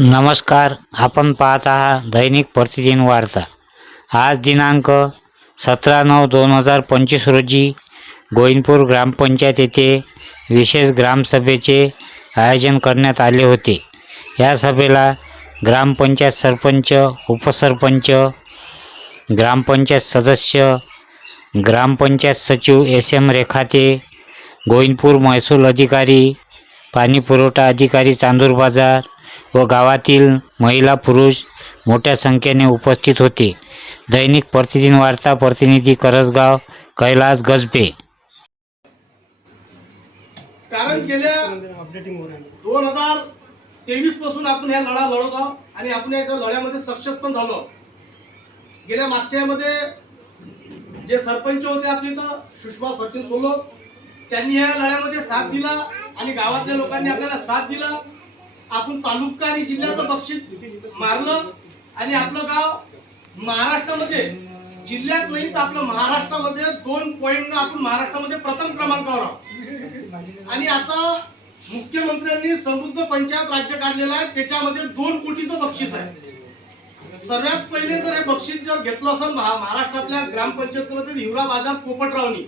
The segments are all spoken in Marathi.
नमस्कार. आपण पाहत आहात दैनिक प्रतिदिन वार्ता. आज दिनांक 17/9/2025 रोजी गोविंदपूर ग्रामपंचायत येथे विशेष ग्रामसभेचे आयोजन करण्यात आले होते. या सभेला ग्रामपंचायत सरपंच, उपसरपंच, ग्रामपंचायत सदस्य, ग्रामपंचायत सचिव SM रेखाते, गोविंदपूर महसूल अधिकारी, पाणी पुरवठा अधिकारी चांदूर बाजार व गावातील महिला पुरुष मोठ्या संख्येने उपस्थित होते. दैनिक प्रतिदिन वार्ता प्रतिनिधी करसगाव कैलास गजबे. कारण गेल्या 2023 पासून आपण ह्या लढा लढत आहोत आणि आपण या लढ्यामध्ये सक्सेस पण झालो. गेल्या मागच्यामध्ये जे सरपंच होते आपले तर सुषमा सचिन सोलोत, त्यांनी या लढ्यामध्ये साथ दिला आणि गावातल्या लोकांनी आपल्याला साथ दिला. आपण तालुका आणि जिल्ह्याचं बक्षीस मारलं आणि आपलं गाव महाराष्ट्रामध्ये, जिल्ह्यात नाही तर आपलं महाराष्ट्रामध्ये 2 पॉईंटनं आपण महाराष्ट्रामध्ये प्रथम क्रमांकावर आहोत. आणि आता मुख्यमंत्र्यांनी समृद्ध पंचायत राज्य काढलेलं आहे, त्याच्यामध्ये 2 कोटीचं बक्षीस आहे. सर्वात पहिले जर हे बक्षीस जर घेतलं असेल महाराष्ट्रातल्या ग्रामपंचायतीमध्ये हिवरा बाजार पोपटरावनी,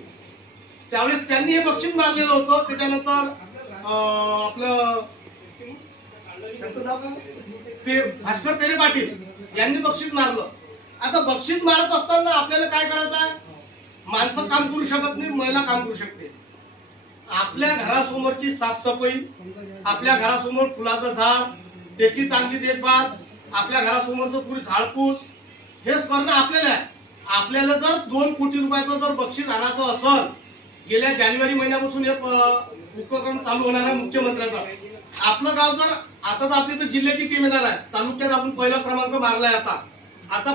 त्यावेळेस त्यांनी हे बक्षीस मारलेलं होतं. त्याच्यानंतर आपलं भास्कर पेरे पाटील यांनी बक्षीस मारलं. आता बक्षीस मारत असताना आपल्याला काय करायचं आहे? माणसं काम करू शकत नाही, महिला काम करू शकते. आपल्या घरासमोरची साफसफाई, आपल्या घरासमोर फुलाचं झाड, त्याची चांगली देखभाल, आपल्या घरासमोरचं पुरी झाडपूस, हेच करणं आपल्याला जर 2 कोटी रुपयाचं जर बक्षीस आणायचं असेल, गेल्या जानेवारी महिन्यापासून हे उपक्रम चालू होणार आहे मुख्यमंत्र्यांचा. आपलं गाव जर आता तर आपली तर जिल्ह्याची टीम येणार आहे, तालुक्यात आपण पहिला क्रमांक मारलाय. आता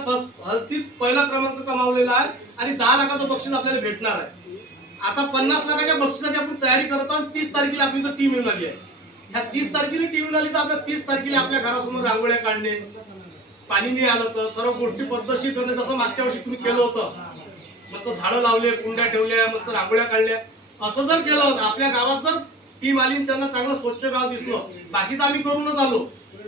पहिला क्रमांक कमावलेला आहे आणि 10 लाखाचं बक्षीस आपल्याला भेटणार आहे. आता 50 लाखाच्या बक्षिसाची आपण तयारी करतो आणि 30 तारखेला आपली तर टीम येऊन आली आहे. ह्या 30 तारखेला टीम येऊन आली तर आपल्या 30 तारखेला आपल्या घरासमोर रांगोळ्या काढणे, पाणी नाही आलं तर सर्व गोष्टी पद्धतशीर करणे, जसं मागच्या वर्षी तुम्ही केलं होतं. मस्त झाडं लावले, कुंड्या ठेवल्या, मस्त रांगोळ्या काढल्या. असं जर केलं, आपल्या गावात जर टीम आली, त्यांना चांगलं स्वच्छ गाव दिसलं, बाकी तर आम्ही करूनच आलो,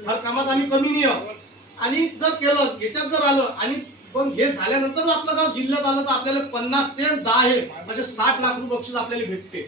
हर कामात आम्ही कमी नाही आहोत. आणि जर केलं, याच्यात जर आलं आणि पण हे झाल्यानंतर आपलं गाव जिल्ह्यात आलं तर आपल्याला 50 ते 10 असे 60 लाख रुपये बक्षीस आपल्याला भेटते.